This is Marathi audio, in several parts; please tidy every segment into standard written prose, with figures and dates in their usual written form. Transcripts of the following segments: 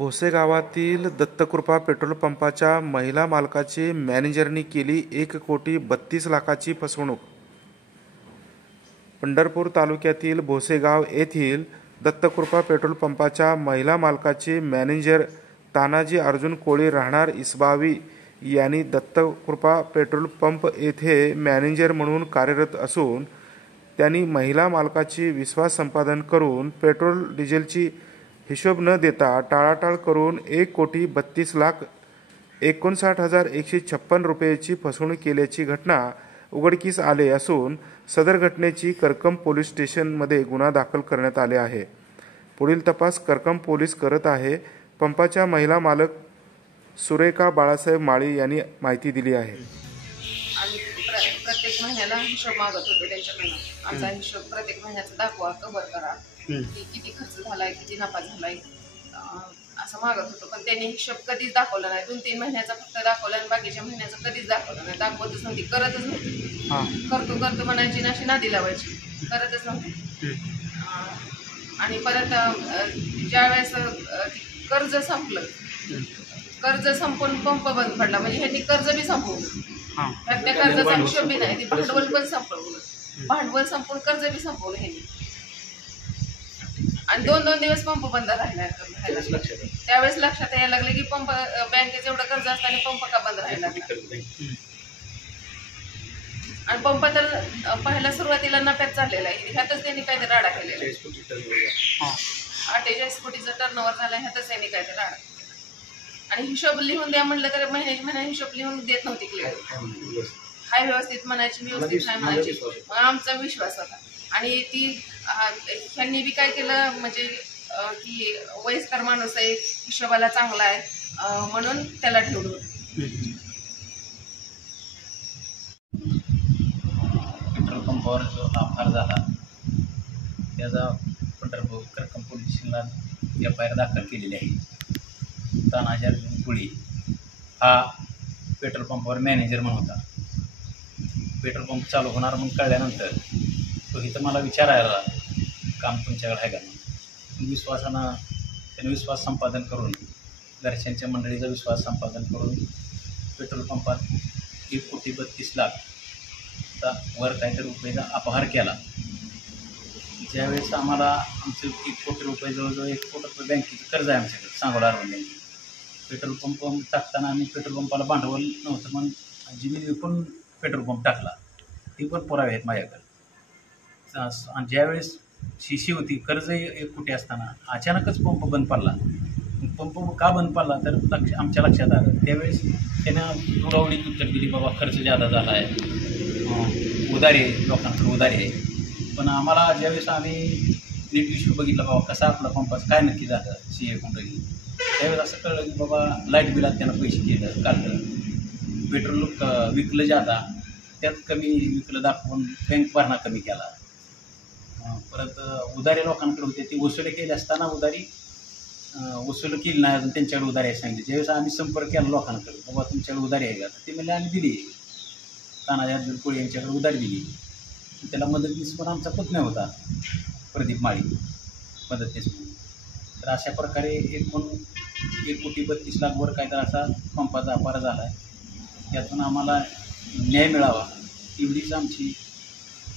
भोसे गावातील दत्तकृपा पेट्रोल पंपाच्या महिला मालकाची मॅनेजरनी केली 1,32,00,000ची फसवणूक। पंढरपूर तालुक्यातील भोसे गाव येथील दत्तकृपा पेट्रोल पंपाच्या महिला मालकाची मॅनेजर तानाजी अर्जुन कोळी राहणार इसबावी यांनी दत्तकृपा पेट्रोल पंप येथे मॅनेजर म्हणून कार्यरत असून त्यांनी महिला मालकाची विश्वास संपादन करून पेट्रोल डिझेलची हिशोब न देता टाळाटाळ करून 1,32,59,156 रुपयाची फसवणूक केल्याची घटना उघडकीस आले असून सदर घटनेची करकम पोलीस स्टेशनमध्ये गुन्हा दाखल करण्यात आले आहे। पुढील तपास करकम पोलीस करत आहे। पंपाच्या महिला मालक सुरेखा बाळासाहेब माळी यांनी माहिती दिली आहे। प्रत्येक महिन्याला हिशोब मागत होतो त्यांच्याकडून। आमचा हिशोब प्रत्येक महिन्याचा दाखवा, कव्हर करा, किती खर्च झालाय, किती नफा झालाय असं मागत होतो। पण त्यांनी हिशोब कधीच दाखवला नाही। 2-3 महिन्याचा फक्त दाखवला आणि बाकीच्या महिन्याचा कधीच दाखवला नाही। दाखवतच नव्हती, करतच नव्हती। करतो करतो म्हणायची, नाशी नादी लावायची, करतच नव्हती। आणि परत ज्या वेळेस कर्ज संपलं, कर्ज संपून पंप बंद पडला, म्हणजे ह्यांनी कर्ज बी संपवलं, त्या कर्जाचा हिशोब बी नाही, ती भांडवल पण संपवलं, भांडवल संपून कर्ज बी संपवलं ह्यांनी। आणि 2-2 दिवस पंप बंद राहिला। त्यावेळेस लक्षात यायला लागले की पंप बँकेचं एवढं कर्ज असताना पंप का बंद राहिला। आणि पंप तर पहिला सुरुवातीला नफ्यात चाललेला आहे, ह्यातच त्यांनी काहीतरी राडा केलेला आहे। 48 कोटीचा टर्नओव्हर झाला, ह्यातच त्यांनी काहीतरी राडा। आणि हिशोब लिहून द्या म्हटलं तर महिना हिशोब लिहून देत नव्हती क्लिअर। हाय व्यवस्थित म्हणायची, व्यवस्थित हाय म्हणायची, मग आमचा विश्वास होता। आणि ती ह्यांनी बी काय केलं म्हणजे की वयस्कर माणूस आहे, हिशोबाला चांगला आहे म्हणून त्याला ठेवलं। पेट्रोल पंपावर जो अपघात झाला त्याचा पंढरपूर करकम पोलीस स्टेशनला FIR दाखल केलेली आहे। तानाजी अर्जुन कोळी हा पेट्रोल पंपावर मॅनेजर म्हणून होता। पेट्रोल पंप चालू होणार म्हणून कळल्यानंतर तो इथं मला विचारायला काम तुमच्याकडे आहे का म्हणून। विश्वासानं त्याने विश्वास संपादन करून, घरच्यांच्या मंडळीचा विश्वास संपादन करून पेट्रोल पंपात 1,32,00,000चा वर काहीतरी रुपयाचा अपहार केला। ज्यावेळेस आम्हाला आमचं 1 कोटी रुपये, जवळजवळ 1 कोटी रुपये बँकेचं कर्ज आहे आमच्याकडे, सांगोला अर्बन बँकेत। पेट्रोल पंप टाकताना आम्ही पेट्रोल पंपाला भांडवल नव्हतं म्हणून जमीन विकून पेट्रोल पंप टाकला, ती पण पुरावे आहेत माझ्याकडे। आणि ज्यावेळेस शिशी होती, कर्ज 1 कोटी असताना अचानकच पंप बंद पडला। पंप का बंद पडला तर आमच्या लक्षात आलं, त्यावेळेस त्यानं उडावडीत उत्तर दिली, बाबा खर्च जादा झाला आहे, उधारी आहे, लोकांकडे उधारी आहे। पण आम्हाला ज्यावेळेस आम्ही नीट इश्यू बघितला, बाबा कसा आपला पंपाचं काय नक्की झालं CA कुंडली, त्यावेळेस असं कळलं की बाबा लाईट बिलात त्यानं पैसे केलं, काढलं, पेट्रोल विकलं जादा, त्यात कमी विकलं दाखवून बँक भरणा कमी केला। परत उधारी लोकांकडे होते, ती वसुली केली असताना उधारी वसूल केली नाही, अजून त्यांच्याकडे उधारी आहे सांगितली। ज्यावेळेस आम्ही संपर्क केला लोकांकडे, बाबा तुमच्याकडे उधारी आहे का, ते म्हणजे आम्ही दिली, तानाजी अर्जुन कोळी यांच्याकडे उधारी दिली। त्याला मदतनीस पण आमचा पुतण्या होता, प्रदीप माळी मदतनीस म्हणून। तर अशा प्रकारे एकूण 1,32,00,000 वर काहीतरी असा पंपाचा अपहार झाला आहे। यातून आम्हाला न्याय मिळावा एवढीच आमची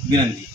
विनंती।